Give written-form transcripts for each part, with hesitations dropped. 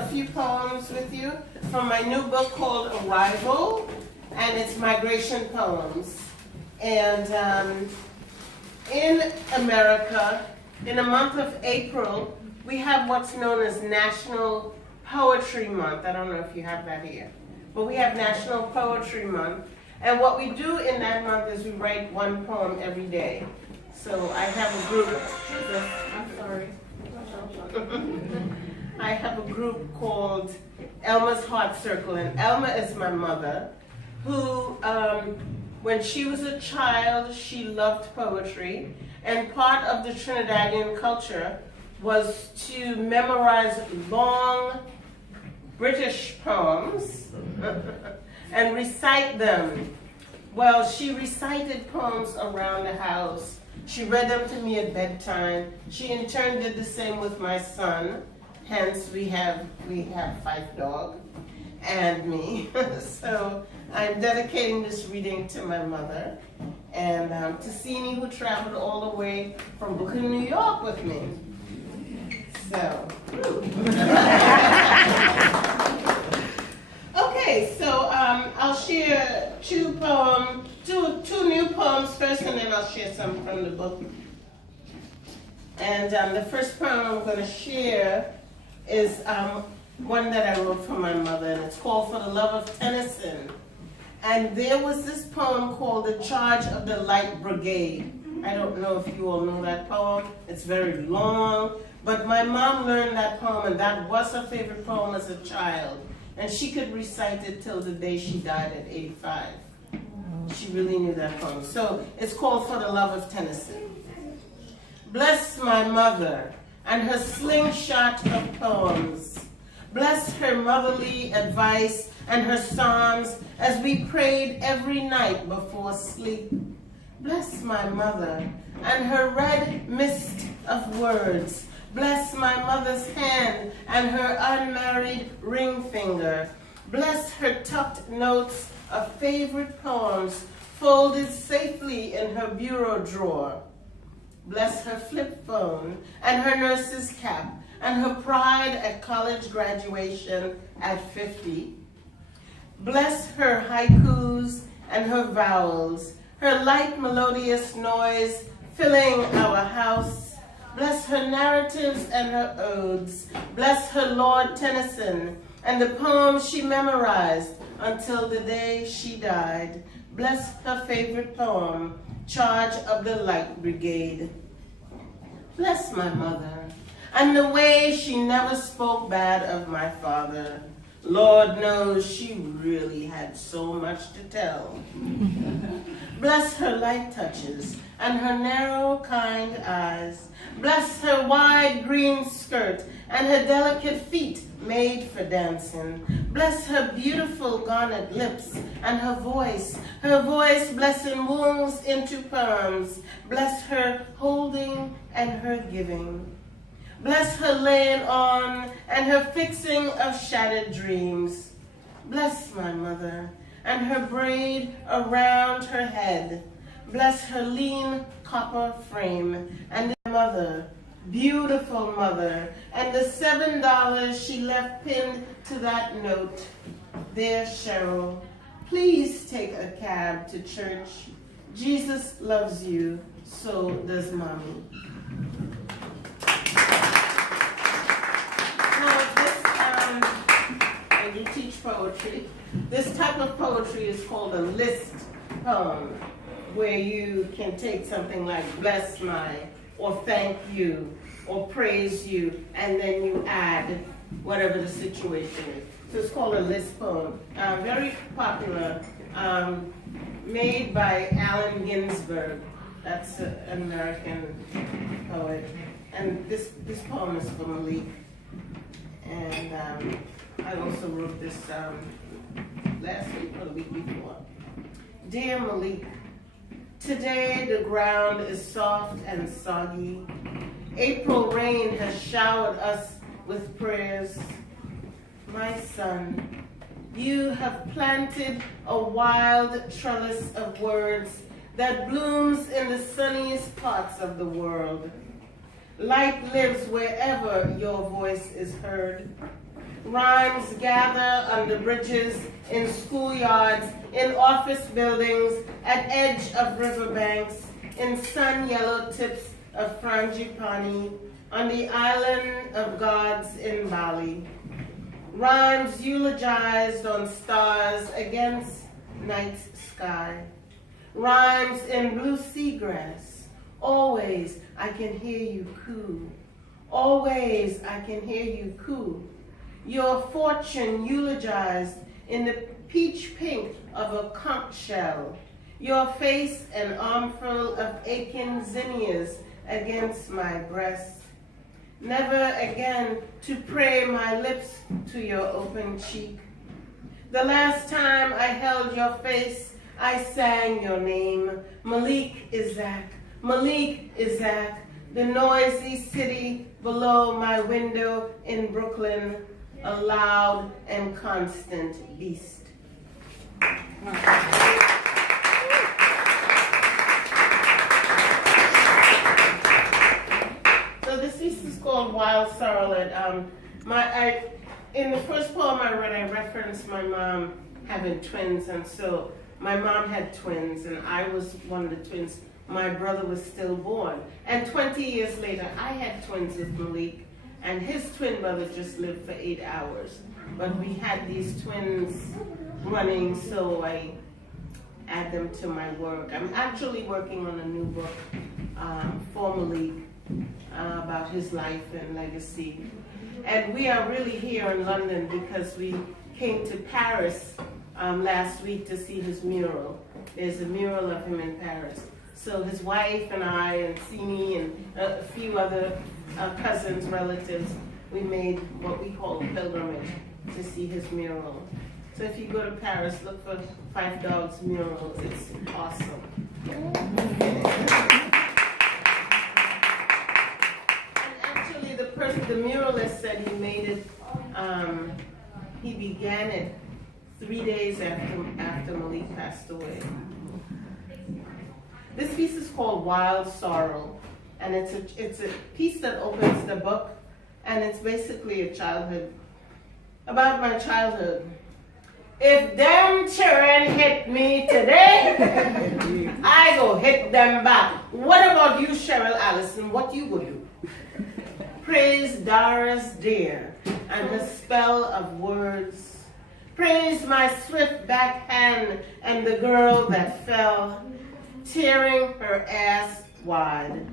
a few poems with you from my new book called Arrival, and it's migration poems. And in America, in the month of April, we have what's known as National Poetry Month. I don't know if you have that here, but we have National Poetry Month. And what we do in that month is we write one poem every day. So I have a group, I'm sorry. I have a group called Elma's Heart Circle, and Elma is my mother, who, when she was a child, she loved poetry, and part of the Trinidadian culture was to memorize long British poems and recite them. Well, she recited poems around the house. She read them to me at bedtime. She in turn did the same with my son. Hence, we have Fife Dog and me. So I'm dedicating this reading to my mother and to Sini, who traveled all the way from Brooklyn, New York with me. So, okay, so I'll share two new poems first, and then I'll share some from the book. And the first poem I'm going to share is one that I wrote for my mother, and it's called For the Love of Tennyson. And there was this poem called The Charge of the Light Brigade. I don't know if you all know that poem. It's very long, but my mom learned that poem, and that was her favorite poem as a child. And she could recite it till the day she died at 85. She really knew that poem. So it's called For the Love of Tennyson. Bless my mother and her slingshot of poems. Bless her motherly advice and her psalms as we prayed every night before sleep. Bless my mother and her red mist of words. Bless my mother's hand and her unmarried ring finger. Bless her tucked notes of favorite poems folded safely in her bureau drawer. Bless her flip phone and her nurse's cap and her pride at college graduation at 50. Bless her haikus and her vowels, her light melodious noise filling our house. Bless her narratives and her odes. Bless her Lord Tennyson and the poems she memorized until the day she died. Bless her favorite poem, Charge of the Light Brigade. Bless my mother and the way she never spoke bad of my father. Lord knows she really had so much to tell. Bless her light touches and her narrow, kind eyes. Bless her wide green skirt and her delicate feet made for dancing. Bless her beautiful garnet lips and her voice blessing wounds into poems. Bless her holding and her giving. Bless her laying on and her fixing of shattered dreams. Bless my mother and her braid around her head. Bless her lean copper frame and the mother, beautiful mother, and the $7 she left pinned to that note. Dear Cheryl, please take a cab to church. Jesus loves you, so does Mommy. When you teach poetry, this type of poetry is called a list poem, where you can take something like bless my, or thank you, or praise you, and then you add whatever the situation is. So it's called a list poem. Very popular, made by Allen Ginsberg. That's an American poet. And this poem is for Malik. And I also wrote this last week or the week before. Dear Malik, today the ground is soft and soggy. April rain has showered us with prayers. My son, you have planted a wild trellis of words that blooms in the sunniest parts of the world. Light lives wherever your voice is heard. Rhymes gather under bridges, in schoolyards, in office buildings, at edge of riverbanks, in sun-yellow tips of frangipani, on the island of gods in Bali. Rhymes eulogized on stars against night sky. Rhymes in blue seagrass. Always I can hear you coo. Always I can hear you coo. Your fortune eulogized in the peach pink of a conch shell. Your face an armful of aching zinnias against my breast. Never again to pray my lips to your open cheek. The last time I held your face, I sang your name, Malik Isaac, Malik Isaac, the noisy city below my window in Brooklyn, a loud and constant beast. So this piece is called Wild Sorrowlet. In the first poem I read, I referenced my mom having twins, and so my mom had twins, and I was one of the twins. My brother was stillborn. And 20 years later, I had twins with Malik, and his twin brother just lived for 8 hours. But we had these twins running, so I add them to my work. I'm actually working on a new book for Malik about his life and legacy. And we are really here in London because we came to Paris last week to see his mural. There's a mural of him in Paris. So his wife and I and Simi and a few other cousins, relatives, we made what we call a pilgrimage to see his mural. So if you go to Paris, look for Five Dogs mural. It's awesome. And actually, the muralist said he made it. He began it 3 days after Malik passed away. This piece is called Wild Sorrow, and it's a piece that opens the book, and it's basically a childhood, about my childhood. If them children hit me today, I go hit them back. What about you, Cheryl Allison? What you go do? Praise Doris dear and the spell of words. Praise my swift backhand and the girl that fell, tearing her ass wide.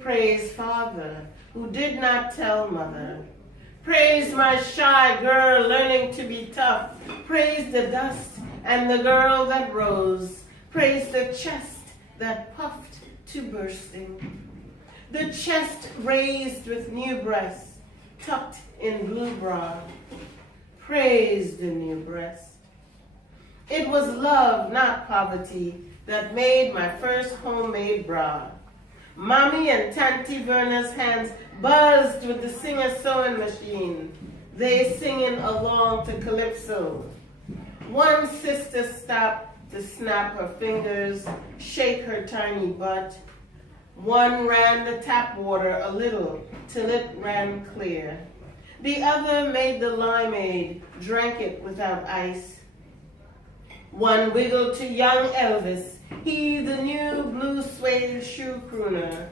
Praise father who did not tell mother. Praise my shy girl learning to be tough. Praise the dust and the girl that rose. Praise the chest that puffed to bursting. The chest raised with new breasts, tucked in blue bra. Praise the new breast. It was love, not poverty, that made my first homemade bra. Mommy and Tanty Verna's hands buzzed with the singer sewing machine. They singing along to calypso. One sister stopped to snap her fingers, shake her tiny butt. One ran the tap water a little till it ran clear. The other made the limeade, drank it without ice. One wiggled to young Elvis, he the new blue suede shoe crooner.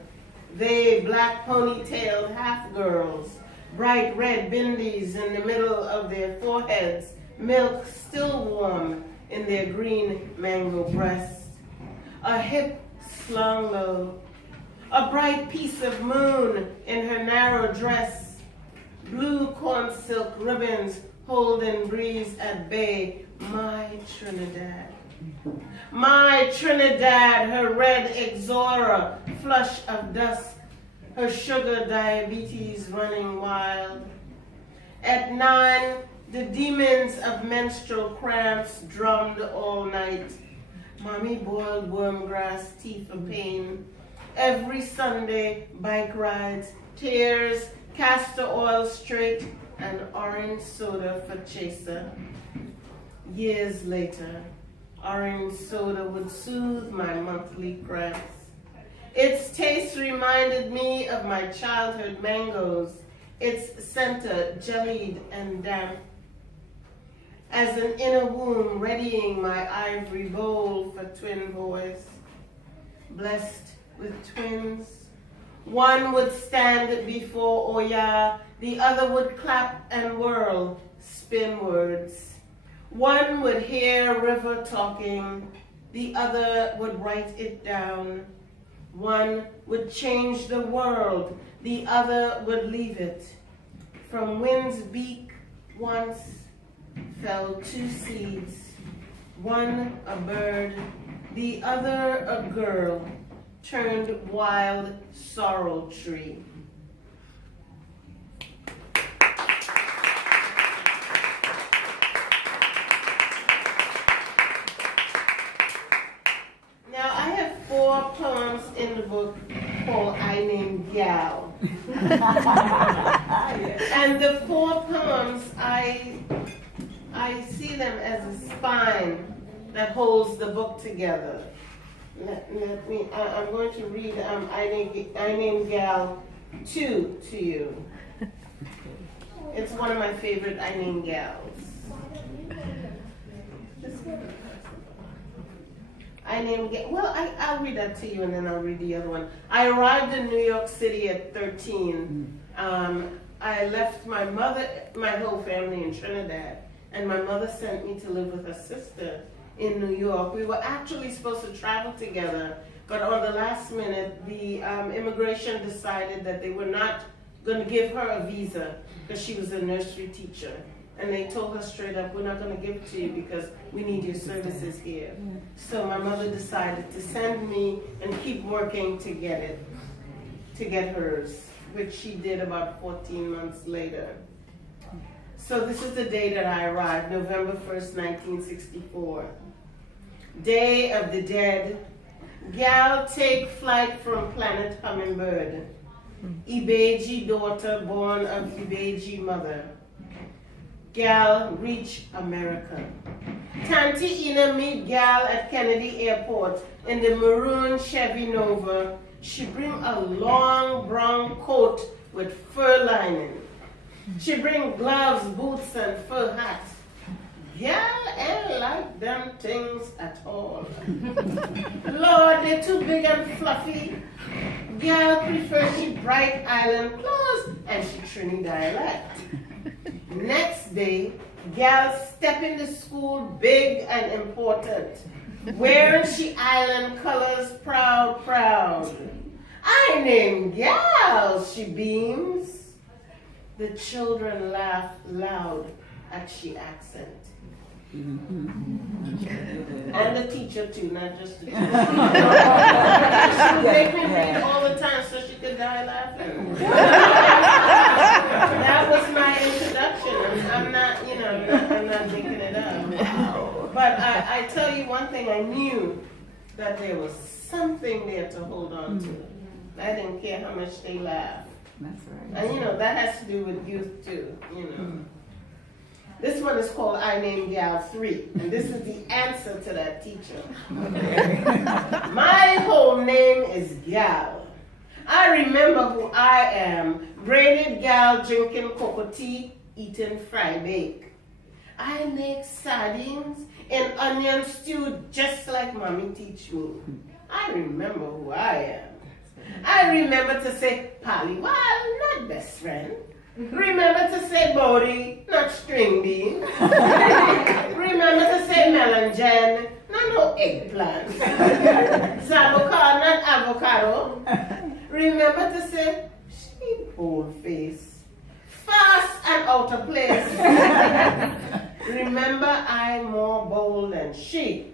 They black ponytailed half-girls, bright red bindies in the middle of their foreheads, milk still warm in their green mango breasts. A hip slung low, a bright piece of moon in her narrow dress, blue corn silk ribbons holding breeze at bay, my Trinidad. My Trinidad, her red Exora, flush of dusk, her sugar diabetes running wild. At 9, the demons of menstrual cramps drummed all night. Mommy boiled wormgrass tea for pain. Every Sunday, bike rides, tears, castor oil straight, and orange soda for chaser. Years later, orange soda would soothe my monthly cramps. Its taste reminded me of my childhood mangoes, its center jellied and damp, as an inner womb readying my ivory bowl for twin boys, blessed with twins. One would stand before Oya, the other would clap and whirl, spin words. One would hear river talking, the other would write it down. One would change the world, the other would leave it. From wind's beak once fell two seeds, one a bird, the other a girl, turned wild sorrel tree. Now I have 4 poems in the book called I Named Gal. And the 4 poems, I see them as a spine that holds the book together. I'm going to read I Named Gal 2 to you. It's one of my favorite I Named Gals. I named Gal. Well, I'll read that to you and then I'll read the other one. I arrived in New York City at 13. I left my mother, my whole family in Trinidad, and my mother sent me to live with her sister in New York. We were actually supposed to travel together, but on the last minute, the immigration decided that they were not going to give her a visa because she was a nursery teacher. And they told her straight up, we're not going to give it to you because we need your services here. So my mother decided to send me and keep working to get hers, which she did about 14 months later. So this is the day that I arrived, November 1st, 1964. Day of the Dead. Gal take flight from planet Hummingbird. Ibeji daughter born of Ibeji mother. Gal reach America. Tanti Ina meet Gal at Kennedy Airport in the maroon Chevy Nova. She bring a long brown coat with fur lining. She bring gloves, boots, and fur hat. Gal ain't like them things at all. Lord, they're too big and fluffy. Gal prefer she bright island clothes and she Trini dialect. Next day, Gal step into school big and important. Wearing she island colors proud, proud. I named Gal, she beams. The children laugh loud at she accent. And the teacher too, not just the teacher. She would make me read all the time so she could die laughing. That was my introduction. I'm not, I'm not making it up. But I tell you one thing, I knew that there was something there to hold on to. I didn't care how much they laughed. That's right. And that has to do with youth too, This one is called I Named Gal 3, and this is the answer to that teacher. My whole name is Gal. I remember who I am, braided gal drinking cocoa tea, eating fry bake. I make sardines and onion stew just like mommy teach me. I remember who I am. I remember to say Polly, well, not best friend. Remember to say Bodie, not string bean. Remember to say melon jen, not no eggplant. Zabucar, not avocado. Remember to say sheep bold face. Fast and out of place. Remember I'm more bold than she.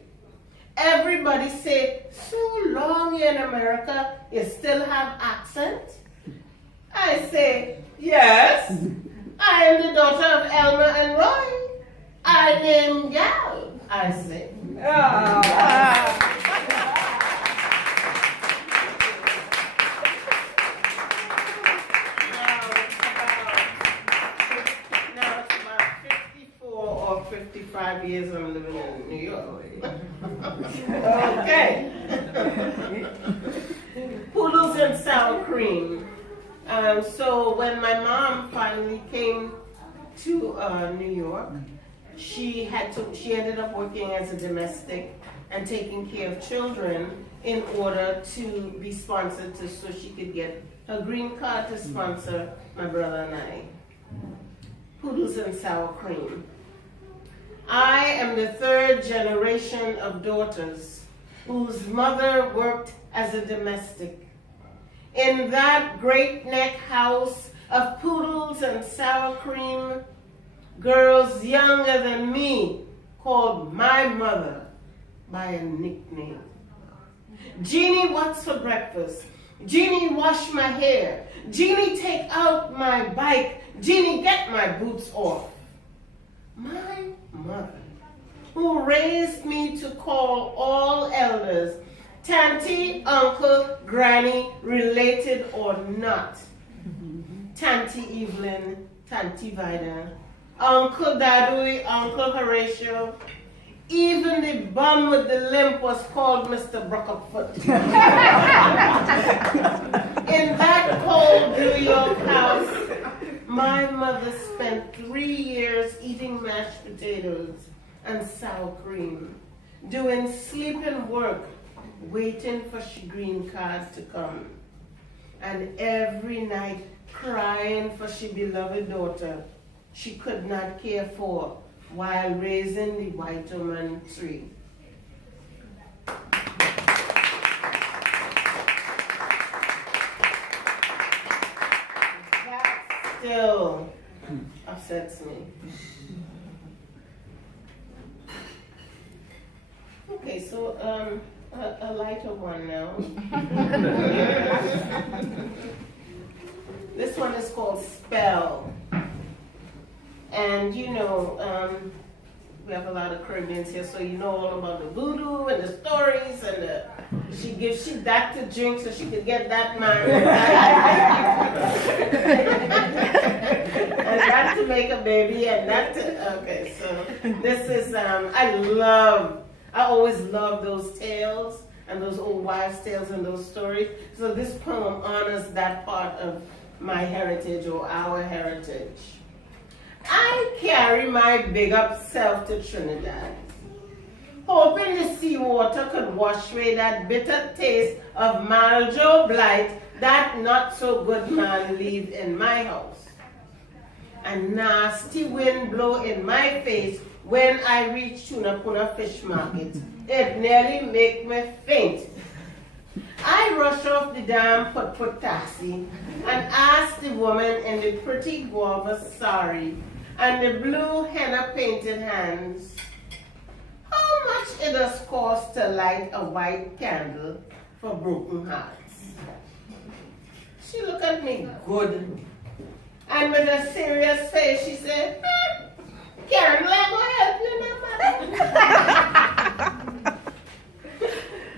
Everybody say, so long in America, you still have accent? I say, yes. I am the daughter of Elmer and Roy. I named Gal, I say. Oh. Now it's about 54 or 55 years I'm living in New York. Okay. Poodles and sour cream. So when my mom finally came to New York, she ended up working as a domestic and taking care of children in order to be sponsored so she could get a green card to sponsor my brother and I. Poodles and sour cream. I am the third generation of daughters whose mother worked as a domestic. In that great neck house of poodles and sour cream, girls younger than me called my mother by a nickname. Jeannie, what's for breakfast? Jeannie, wash my hair. Jeannie, take out my bike. Jeannie, get my boots off. My mother, who raised me to call all elders, Tanty, uncle, granny, related or not. Tanty Evelyn, Tanty Vida, Uncle Dadui, Uncle Horatio. Even the bum with the limp was called Mr. Brockfoot. In that cold New York house, my mother spent 3 years eating mashed potatoes and sour cream, doing sleeping work, waiting for she green card to come, and every night crying for she beloved daughter she could not care for while raising the white woman tree. That still upsets me. Okay, so a lighter one now. This one is called Spell. And you know, we have a lot of Caribbeans here, so you know all about the voodoo and the stories, and she gives that to drink so she could get that man. And that to make a baby, and that to, okay, so this is, I always love those tales and those old wives' tales and those stories. So this poem honors that part of my heritage or our heritage. I carry my big up self to Trinidad, hoping the seawater could wash away that bitter taste of Maljo blight that not so good man leave in my house. A nasty wind blow in my face when I reach Tunapuna Fish Market. It nearly make me faint. I rush off the damn put taxi and ask the woman in the pretty guava sari and the blue henna painted hands, how much it does cost to light a white candle for broken hearts? She looked at me good, and with a serious face she said, candle ain't gonna help you no matter.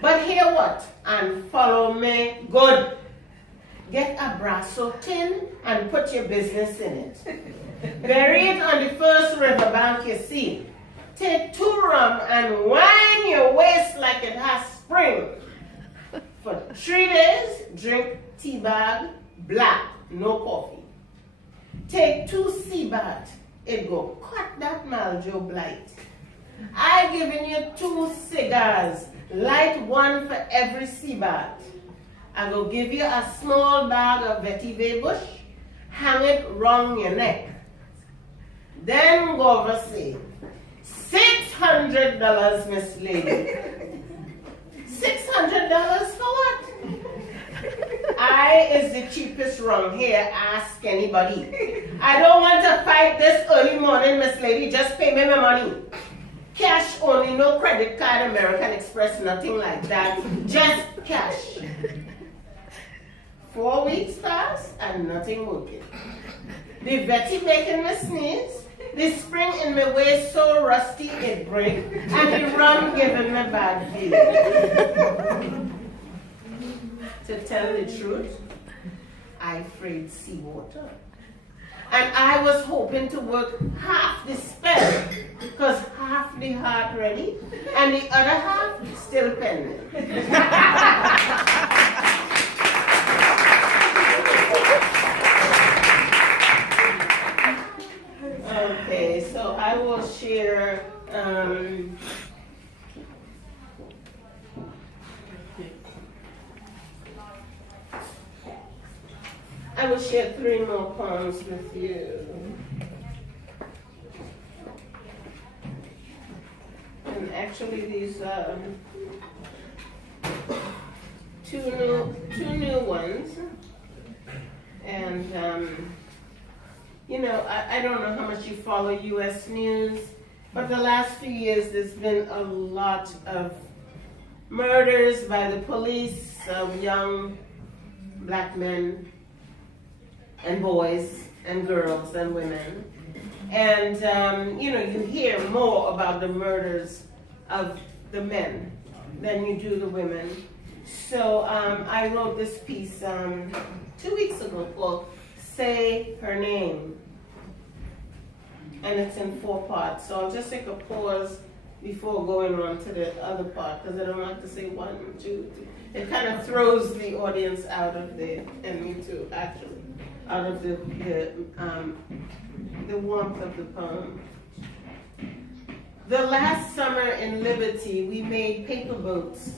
But hear what? And follow me good. Get a brasso tin and put your business in it. Bury it on the first riverbank you see. Take 2 rum and wind your waist like it has spring. For 3 days, drink tea bag, black, no coffee. Take 2 sea bath. It go cut that Maljo blight. I giving you 2 cigars. Light 1 for every sea bath. I will give you a small bag of vetiver bush, hang it round your neck. Then go over say, $600, Miss Lady. $600 for what? I is the cheapest rum here, ask anybody. I don't want to fight this early morning, Miss Lady, just pay me my money. Cash only, no credit card, American Express, nothing like that. Just cash. 4 weeks passed and nothing working. The Betty making me sneeze, the spring in my waist so rusty it break, and the rum giving me bad feeling. To tell the truth, I afraid seawater. And I was hoping to work half the spell, because half the heart ready, and the other half still pending. I will share 3 more poems with you. And actually these are two new ones. And you know, I don't know how much you follow U.S. news, but the last few years there's been a lot of murders by the police of young black men and boys and girls and women. And you know, you hear more about the murders of the men than you do the women. So I wrote this piece 2 weeks ago called Say Her Name. And it's in 4 parts. So I'll just take a pause before going on to the other part, because I don't like to say 1, 2, 3. It kind of throws the audience out of there, and me too, actually, out of the warmth of the poem. The last summer in Liberty, we made paper boats,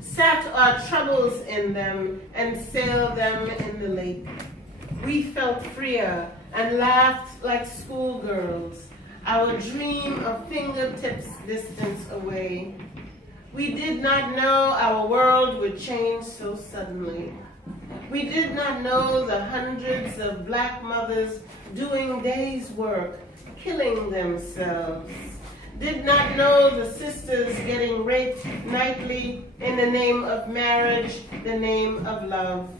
sat our troubles in them, and sailed them in the lake. We felt freer and laughed like schoolgirls, our dream of fingertips distance away. We did not know our world would change so suddenly. We did not know the hundreds of black mothers doing days' work, killing themselves. Did not know the sisters getting raped nightly in the name of marriage, the name of love.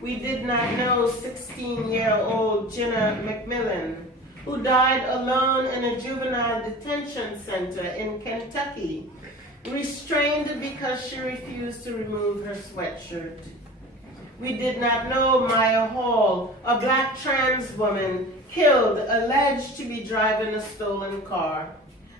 We did not know 16-year-old Jenna McMillan, who died alone in a juvenile detention center in Kentucky, restrained because she refused to remove her sweatshirt. We did not know Maya Hall, a black trans woman killed, alleged to be driving a stolen car.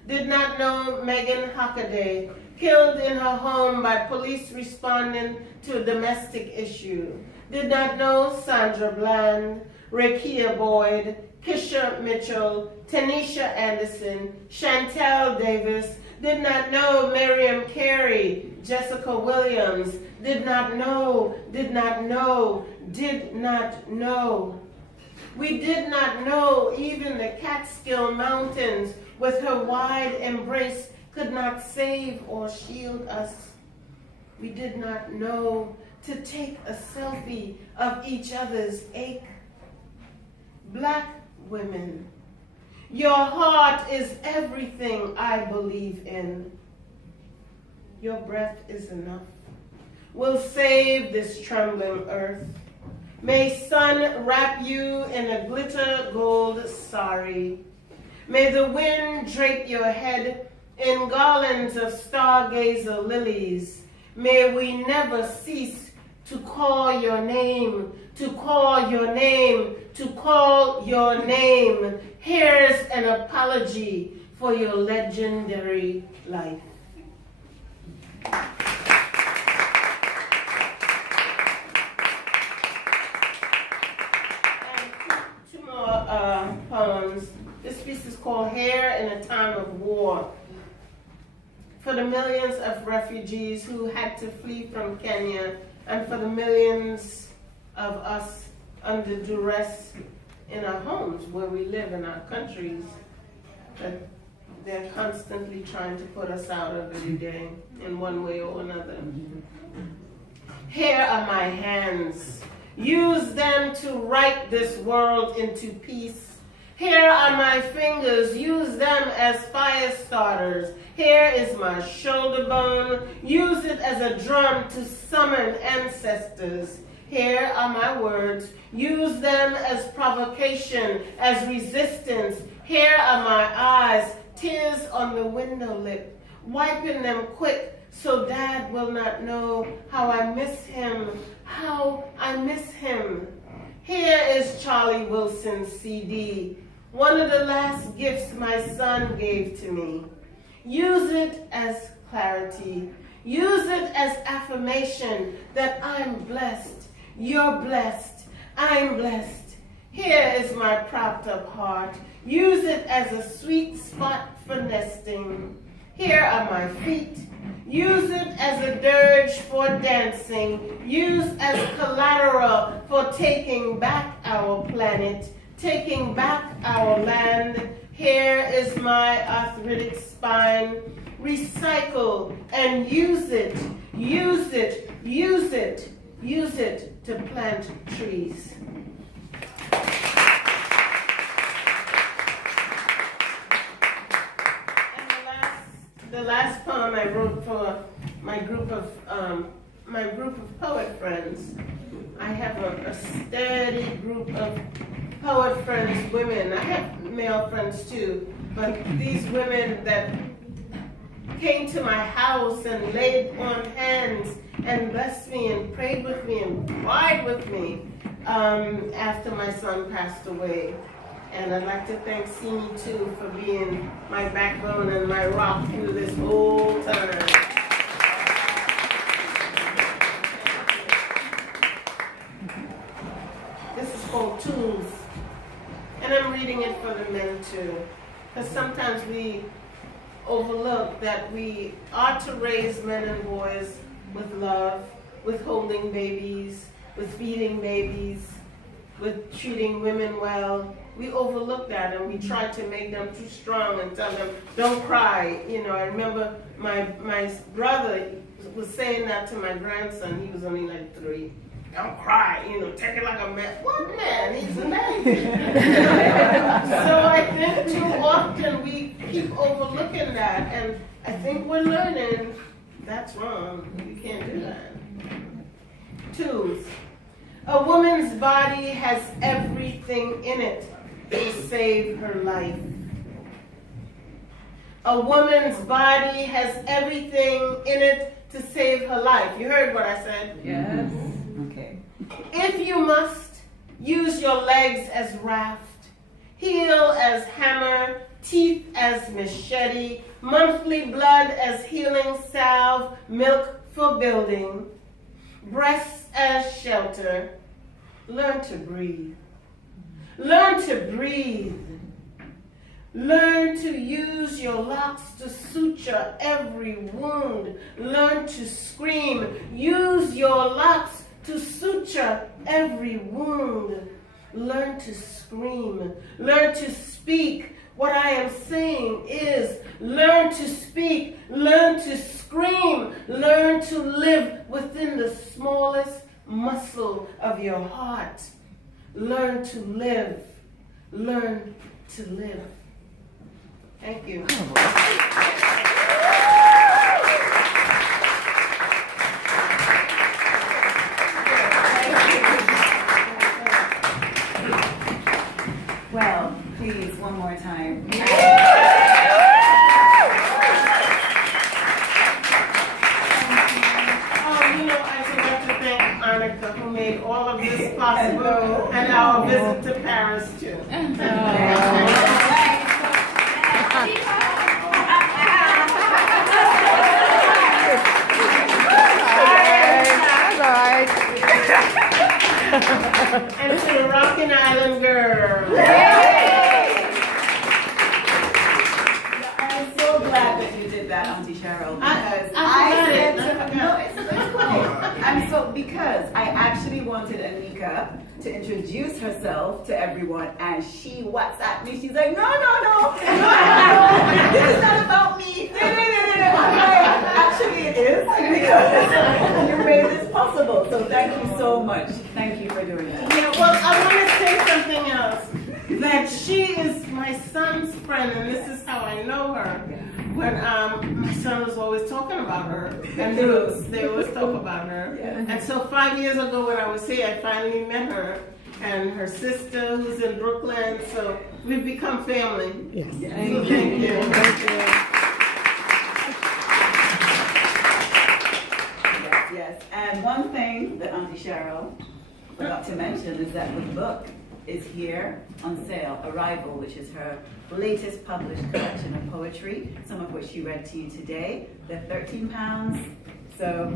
Did not know Megan Hockaday, killed in her home by police responding to a domestic issue. Did not know Sandra Bland, Rekia Boyd, Kisha Mitchell, Tanisha Anderson, Chantel Davis. Did not know Miriam Carey, Jessica Williams. Did not know, did not know, did not know. We did not know even the Catskill Mountains with her wide embrace could not save or shield us. We did not know to take a selfie of each other's ache. Black women, your heart is everything I believe in. Your breath is enough. We'll save this trembling earth. May sun wrap you in a glitter gold sari. May the wind drape your head in garlands of stargazer lilies. May we never cease to call your name, to call your name, to call your name. Here's an apology for your legendary life. Poems. This piece is called Hair in a Time of War. For the millions of refugees who had to flee from Kenya, and for the millions of us under duress in our homes where we live in our countries, that they're constantly trying to put us out of every day in one way or another. Here are my hands. Use them to write this world into peace. Here are my fingers. Use them as fire starters. Here is my shoulder bone. Use it as a drum to summon ancestors. Here are my words. Use them as provocation, as resistance. Here are my eyes, tears on the window lip, wiping them quick so Dad will not know how I miss him, how I miss him. Here is Charlie Wilson's CD, one of the last gifts my son gave to me. Use it as clarity. Use it as affirmation that I'm blessed, you're blessed, I'm blessed. Here is my propped up heart. Use it as a sweet spot for nesting. Here are my feet. Use it as a dirge for dancing. Use as collateral for taking back our planet, taking back our land. Here is my arthritic spine. Recycle and use it, use it, use it, use it to plant trees. And the last poem I wrote for my group of poet friends. I have a steady group of poet friends, women. I have male friends too, but these women that came to my house and laid on hands and blessed me and prayed with me and cried with me after my son passed away. And I'd like to thank Simi too for being my backbone and my rock through this whole time. This is called Tools. And I'm reading it for the men too. Because sometimes we overlook that we are to raise men and boys with love, with holding babies, with feeding babies, with treating women well. We overlook that and we try to make them too strong and tell them, don't cry. You know, I remember my brother was saying that to my grandson. He was only like 3. Don't cry, you know, take it like a man. What man? He's a man. So I think too often we keep overlooking that, and I think we're learning that's wrong. You can't do that. Tools. A woman's body has everything in it to save her life. A woman's body has everything in it to save her life. You heard what I said? Yes. Okay. If you must, use your legs as raft, heel as hammer, teeth as machete, monthly blood as healing salve, milk for building, breasts as shelter. Learn to breathe. Learn to breathe. Learn to use your locks to suture every wound. Learn to scream. Use your locks to suture every wound. Learn to scream. Learn to speak. What I am saying is learn to speak. Learn to scream. Learn to live within the smallest muscle of your heart. Learn to live. Learn to live. Thank you. Well, please, one more time. I forgot to thank Anika, who made all of this possible, and our visit to Paris too. And to the Rockin' Island girl. I'm so glad that you did that, Auntie Cheryl, because I said to her, no, it's cool. Because I actually wanted Anika to introduce herself to everyone, and she WhatsApped me. She's like, no, this is not about me. I'm like, actually it is, because you made this possible. So thank you so much. Thank you for doing that. Yeah, well, I want to say something else. That she is my son's friend, and this is how I know her. When my son was always talking about her, and they always talk about her. Yes. And so 5 years ago when I was here, I finally met her and her sister who's in Brooklyn. So we've become family. Yes. Yes. So thank you. Thank you. Yes. And one thing that Auntie Cheryl forgot to mention is that the book is here on sale, Arrival, which is her latest published collection of poetry, some of which she read to you today. They're £13. So,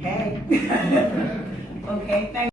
hey. Okay, thank you.